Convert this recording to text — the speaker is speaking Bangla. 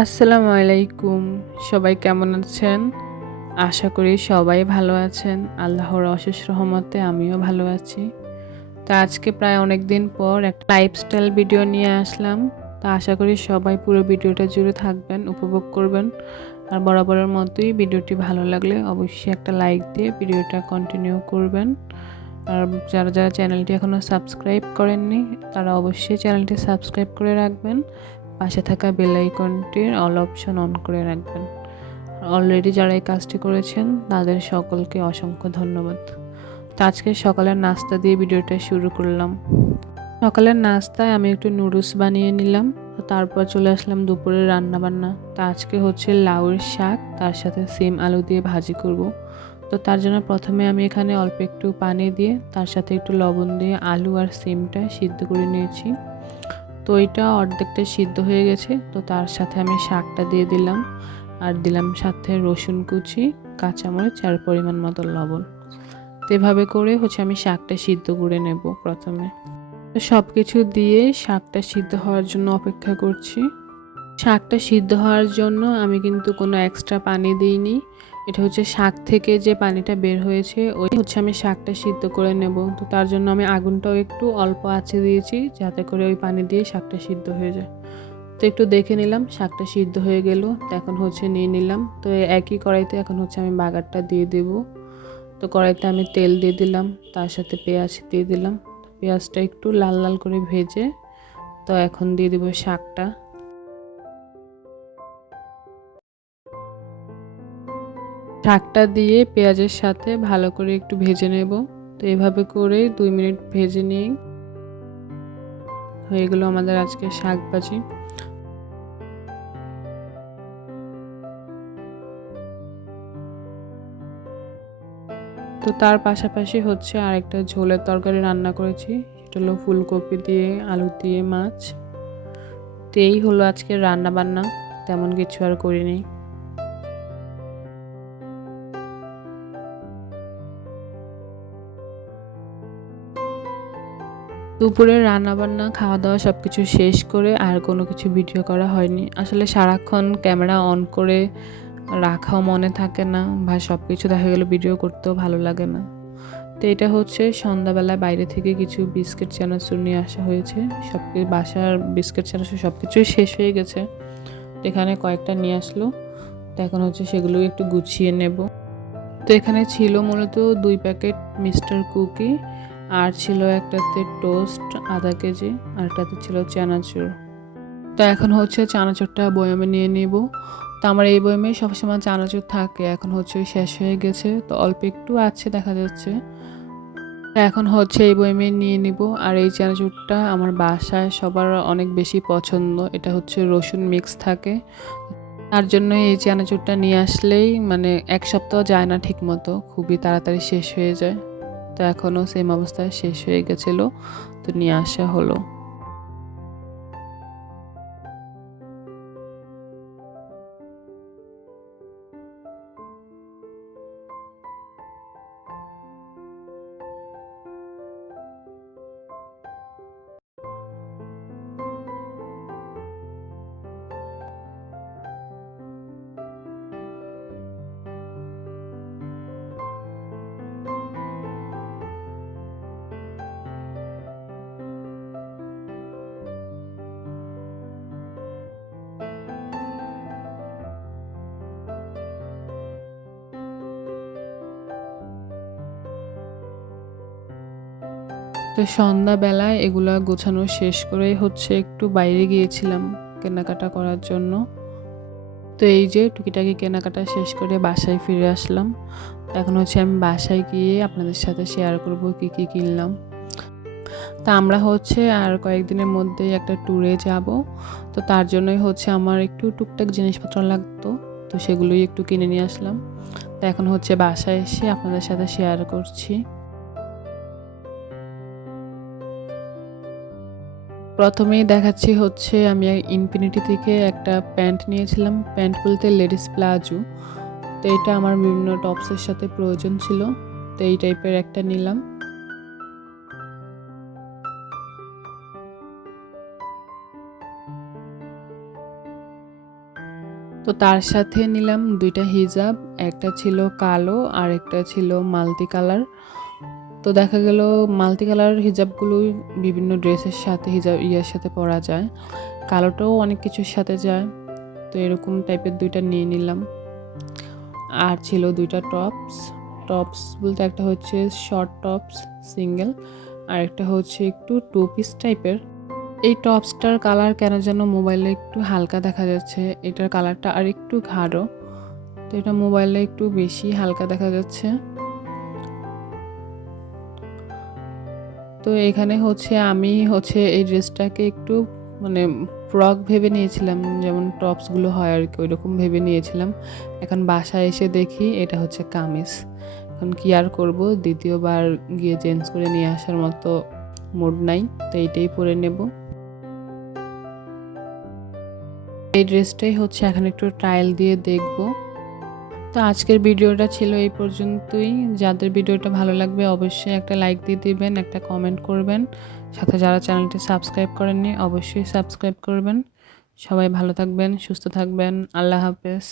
আসসালামু আলাইকুম। সবাই কেমন আছেন? আশা করি সবাই ভালো আছেন। আল্লাহর অশেষ রহমতে আমিও ভালো আছি। তো আজকে প্রায় অনেকদিন পর একটা লাইফস্টাইল ভিডিও নিয়ে আসলাম। তো আশা করি সবাই পুরো ভিডিওটা জুড়ে থাকবেন, উপভোগ করবেন। আর বরাবরের মতোই ভিডিওটি ভালো লাগলে অবশ্যই একটা লাইক দিয়ে ভিডিওটা কন্টিনিউ করবেন। আর যারা চ্যানেলটি এখনও সাবস্ক্রাইব করেননি তারা অবশ্যই চ্যানেলটি সাবস্ক্রাইব করে রাখবেন। পাশে থাকা বেল আইকনটির অল অপশন অন করে রাখবেন। অলরেডি যারা এই কাজটি করেছেন তাদের সকলকে অসংখ্য ধন্যবাদ। তো আজকে সকালের নাস্তা দিয়ে ভিডিওটা শুরু করলাম। সকালের নাস্তায় আমি একটু নুডলস বানিয়ে নিলাম। তারপর চলে আসলাম দুপুরের রান্নাবান্না। তো আজকে হচ্ছে লাউয়ের শাক, তার সাথে সিম আলু দিয়ে ভাজি করব। তো তার জন্য প্রথমে আমি এখানে অল্প একটু পানি দিয়ে তার সাথে একটু লবণ দিয়ে আলু আর সিমটা সিদ্ধ করে নিয়েছি। তো এটা অর্ধেকটা সিদ্ধ হয়ে গেছে। তো তার সাথে আমি শাকটা দিয়ে দিলাম আর দিলাম সাথে রসুন কুচি, কাঁচামরিচ আর পরিমাণ মতো লবণ। তো এভাবে করে হচ্ছে আমি শাকটা সিদ্ধ করে নেব প্রথমে। তো সব কিছু দিয়ে শাকটা সিদ্ধ হওয়ার জন্য অপেক্ষা করছি। শাকটা সিদ্ধ হওয়ার জন্য আমি কিন্তু কোনো এক্সট্রা পানি দিইনি। এটা হচ্ছে শাক থেকে যে পানিটা বের হয়েছে ওই হচ্ছে আমি শাকটা সিদ্ধ করে নেব। তো তার জন্য আমি আগুনটাও একটু অল্প আঁচে দিয়েছি যাতে করে ওই পানি দিয়ে শাকটা সিদ্ধ হয়ে যায়। তো একটু দেখে নিলাম শাকটা সিদ্ধ হয়ে গেল। তো এখন হচ্ছে নিয়ে নিলাম। তো একই কড়াইতে এখন হচ্ছে আমি বাগারটা দিয়ে দেব। তো কড়াইতে আমি তেল দিয়ে দিলাম, তার সাথে পেঁয়াজ দিয়ে দিলাম। পেঁয়াজটা একটু লাল লাল করে ভেজে তো এখন দিয়ে দেব শাকটা। শাকটা দিয়ে পেঁয়াজের সাথে ভালো করে একটু ভেজে নেব। তো এভাবে করে 2 মিনিট ভেজে নিয়ে হয়ে গেল আমাদের আজকে শাক ভাজি। তো তার পাশাপাশি হচ্ছে আরেকটা ঝোলের তরকারি রান্না করেছি, সেটা হলো ফুলকপি দিয়ে আলু দিয়ে মাছ। তো এই হলো আজকের রান্না বান্না, তেমন কিছু আর করিনি। দুপুরের রান্নাবান্না খাওয়া দাওয়া সব কিছু শেষ করে আর কোনো কিছু ভিডিও করা হয়নি। আসলে সারাক্ষণ ক্যামেরা অন করে রাখাও মনে থাকে না, বা সব কিছু দেখা গেলো ভিডিও করতেও ভালো লাগে না। তো এটা হচ্ছে সন্ধ্যাবেলা বাইরে থেকে কিছু বিস্কিট চানাচুর নিয়ে আসা হয়েছে। সব বাসার বিস্কিট চানাচুর সব কিছুই শেষ হয়ে গেছে। এখানে কয়েকটা নিয়ে আসলো। তো এখন হচ্ছে সেগুলো একটু গুছিয়ে নেব। তো এখানে ছিল মূলত 2 প্যাকেট মিস্টার কুকি, আর ছিল একটাতে টোস্ট আধা কেজি, আর একটাতে ছিল চানাচুর। তো এখন হচ্ছে চানাচুরটা বয়ামে নিয়ে নিব। তো আমার এই বয়ামে সবসময় চানাচুর থাকে, এখন হচ্ছে শেষ হয়ে গেছে, তো অল্প একটু আছে দেখা যাচ্ছে। এখন হচ্ছে এই বয়ামে নিয়ে নিব। আর এই চানাচুরটা আমার বাসায় সবার অনেক বেশি পছন্দ। এটা হচ্ছে রসুন মিক্স থাকে, তার জন্য এই চানাচুরটা নিয়ে আসলেই মানে 1 সপ্তাহ যায় না ঠিক মতো, খুবই তাড়াতাড়ি শেষ হয়ে যায়। তো এখনও সেম অবস্থায় শেষ হয়ে গেছিলো, তো নিয়ে আসা হলো। তো সন্ধ্যাবেলায় এগুলা গোছানো শেষ করেই হচ্ছে একটু বাইরে গিয়েছিলাম কেনাকাটা করার জন্য। তো এই যে টুকিটাকি কেনাকাটা শেষ করে বাসায় ফিরে আসলাম। এখন হচ্ছে আমি বাসায় গিয়ে আপনাদের সাথে শেয়ার করব কি কি কিনলাম। তা আমরা হচ্ছে আর কয়েকদিনের মধ্যেই একটা ট্যুরে যাব। তো তার জন্যই হচ্ছে আমার একটু টুকটাক জিনিসপত্র লাগতো, তো সেগুলোই একটু কিনে নিয়ে আসলাম। তো এখন হচ্ছে বাসায় এসে আপনাদের সাথে শেয়ার করছি। প্রথমেই দেখাচ্ছি হচ্ছে আমি ইনফিনিটি থেকে একটা প্যান্ট নিয়েছিলাম। প্যান্ট বলতে লেডিস প্লাজো। তো এটা আমার বিভিন্ন টপসের সাথে প্রয়োজন ছিল, তো এই টাইপের একটা নিলাম। তো তার সাথে নিলাম 2টা হিজাব, একটা ছিল কালো আর একটা ছিল মাল্টি কালার। তো দেখা গেল মাল্টি কালার হিজাবগুলো বিভিন্ন ড্রেসের সাথে ইয়ার সাথে পরা যায়, কালোটাও অনেক কিছুর সাথে যায়। তো এরকম টাইপের 2টা নিয়ে নিলাম। আর ছিল 2টা টপস বলতে একটা হচ্ছে শর্ট টপস সিঙ্গেল, আর একটা হচ্ছে একটু 2 পিস টাইপের। এই টপসটার কালার কেন যেন মোবাইলে একটু হালকা দেখা যাচ্ছে, এটার কালারটা আর একটু গাঢ়, তো এটা মোবাইলে একটু বেশি হালকা দেখা যাচ্ছে। তো এখানে হচ্ছে আমি এই ড্রেসটাকে একটু মানে ফ্রক ভেবে নিয়েছিলাম, যেমন টপসগুলো হয় আর কি, ওইরকম ভেবে নিয়েছিলাম। এখন বাসায় এসে দেখি এটা হচ্ছে কামিজ। এখন কি আর করব, দ্বিতীয়বার গিয়ে চেঞ্জ করে নিয়ে আসার মতো মুড নাই, তো এইটাই পরে নেব। এই ড্রেসটাই হচ্ছে এখন একটু ট্রায়াল দিয়ে দেখব। তো আজকের ভিডিওটা ছিল এই পর্যন্তই। যাদের ভিডিওটা ভালো লাগবে অবশ্যই একটা লাইক দিয়ে দিবেন, একটা কমেন্ট করবেন, সাথে যারা চ্যানেলটি সাবস্ক্রাইব করেননি অবশ্যই সাবস্ক্রাইব করবেন। সবাই ভালো থাকবেন, সুস্থ থাকবেন। আল্লাহ হাফেজ।